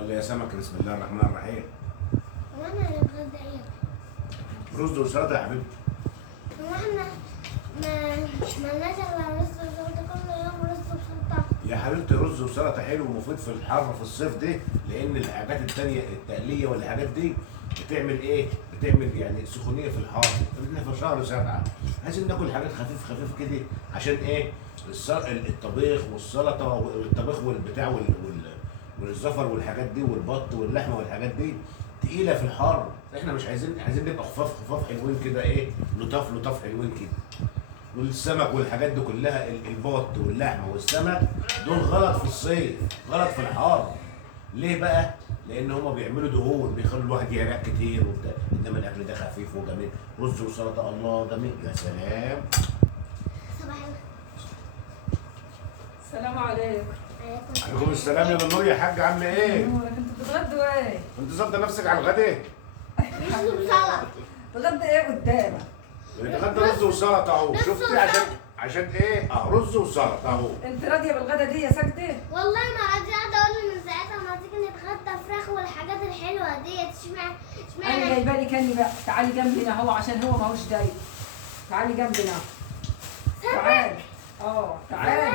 يلا يا سمك، بسم الله الرحمن الرحيم. وانا هنتغدى ايه؟ رز وسلطه يا حبيبي. هو احنا مالناش الا رز وسلطه كل يوم، رز وسلطه. يا حبيبتي رز وسلطه حلو ومفيد في الحر في الصيف دي، لان الحاجات التانيه التقليه والحاجات دي بتعمل ايه؟ بتعمل يعني سخونيه في الحر. احنا في شهر 7 عايزين ناكل حاجات خفيف خفيف كده، عشان ايه؟ الطبيخ والسلطه والطبيخ والبتاع والزفر والحاجات دي والبط واللحمه والحاجات دي تقيله في الحر. احنا مش عايزين نبقى خفاف خفاف حلوين كده، ايه؟ لطاف لطاف حلوين كده. والسمك والحاجات دي كلها، البط واللحمه والسمك دول غلط في الصيف، غلط في الحار. ليه بقى؟ لان هما بيعملوا دهون، بيخلوا الواحد يعرق كتير وبتاع، انما الاكل ده خفيف وجميل. رز وسلطه، الله جميل، يا سلام. صباح السلام عليكم. عليكم السلام يا نور يا حاج، عامله ايه؟ نورك، انتوا بتتغدوا ايه؟ انت ظابطه نفسك على الغدا؟ رز وسلطه. بتتغدى ايه قدامك؟ بنتغدى رز وسلطه اهو، شفتي؟ عشان ايه؟ رز وسلطه اهو. انت راضيه بالغدا دي يا ساكته؟ والله ما راضي، قاعده اقول من ساعتها ما تيجي نتغدى فراخ والحاجات الحلوه ديت. انا اشمعنى جايبه لي كاني بقى، تعالي جنبنا اهو عشان هو ماهوش دايق. تعالي جنبنا. تعالي. تعالي.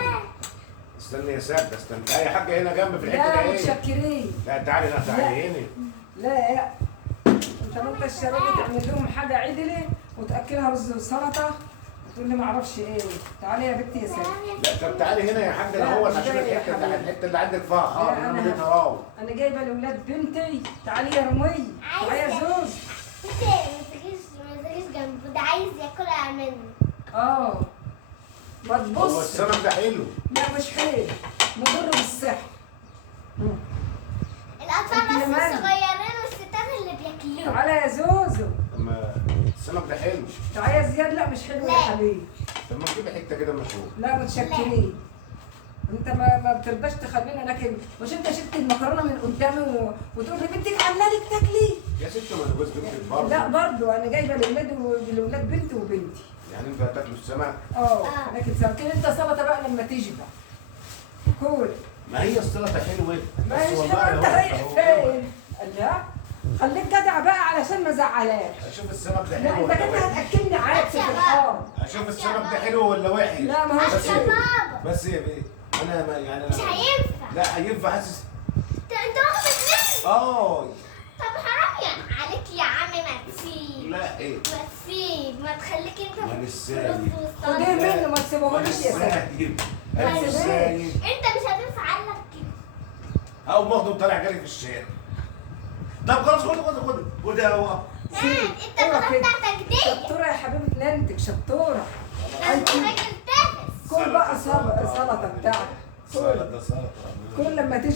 استني يا ساده، استني. يا حاجه هنا جنب في الحته لا دي. متشكرين. لا تعالي، لا تعالي هنا. لا انت ما انتش راضي تعمل لهم حاجه عدله وتاكلها رز وسلطه وتقول لي ما اعرفش ايه. تعالي يا بنتي يا ساده. لا طب تعالي هنا يا حاجه اهوت، عشان الحته اللي عندك فيها حار، لا، انما دي تراوي. انا جايبه لاولاد بنتي. تعالي يا رمي. تعالي يا زوز. انت ما تجيش جنبه، ده عايز ياكلها منه. ما هو تبص. السمك ده حلو. لا مش حلو، مضر بالصحه. الاطفال انت بس يا مريم. الصغيرين والستات اللي بياكلوه. تعالى يا زوزو. اما السمك ده حلو. تعالى يا زياد. لا مش حلو يا لا. حبيبي. طب ما تجيبي حته كده مشهور. لا متشكرين. انت ما بترضاش تخلينا ناكل. مش انت شلت المكرونه من قدامي وتقول لي بنتك عامله لك تاكلي. يا ست ما انا جوز بنتك برضه. لا برضه انا جايبه لاولاد بنتي وبنتي. يعني انتوا هتاكلوا السمك؟ لكن سمكين انت سلطه بقى لما تشبع. كل. ما هي السلطه حلوه. ما بس هيش والله حلوه. انت هو- رايح هو- فين؟ لا خليك جدع بقى علشان ما زعلاش. اشوف السمك ده لا حلو انت ولا كده وحش؟ هتاكلني عادي في الحار. اشوف السمك ده حلو ولا وحش؟ لا، ما هوش بس حلو. بابا. بس يا بيه، انا ما يعني مش هينفع. لا هينفع، حاسس. انت واخد مني. طب حرام يعني عليك يا عم، ما تسيب. لا ايه؟ ما تسيب، ما تخليك انت ما في لسه رز خديه وسلطة. منه ما تسيبهوليش يا سيدي. سايب. ما أنا تسيبهاش. سايب. انت مش هتنفع لك كده. او مخدوم طالع جري في الشارع. طب خلاص، خد يا هو. انت الغدا بتاعتك دي. شطوره يا حبيبه ننتك شطوره. انت راجل تافه. كل بقى سلطه بتاعك. سلطه. كل لما تشبع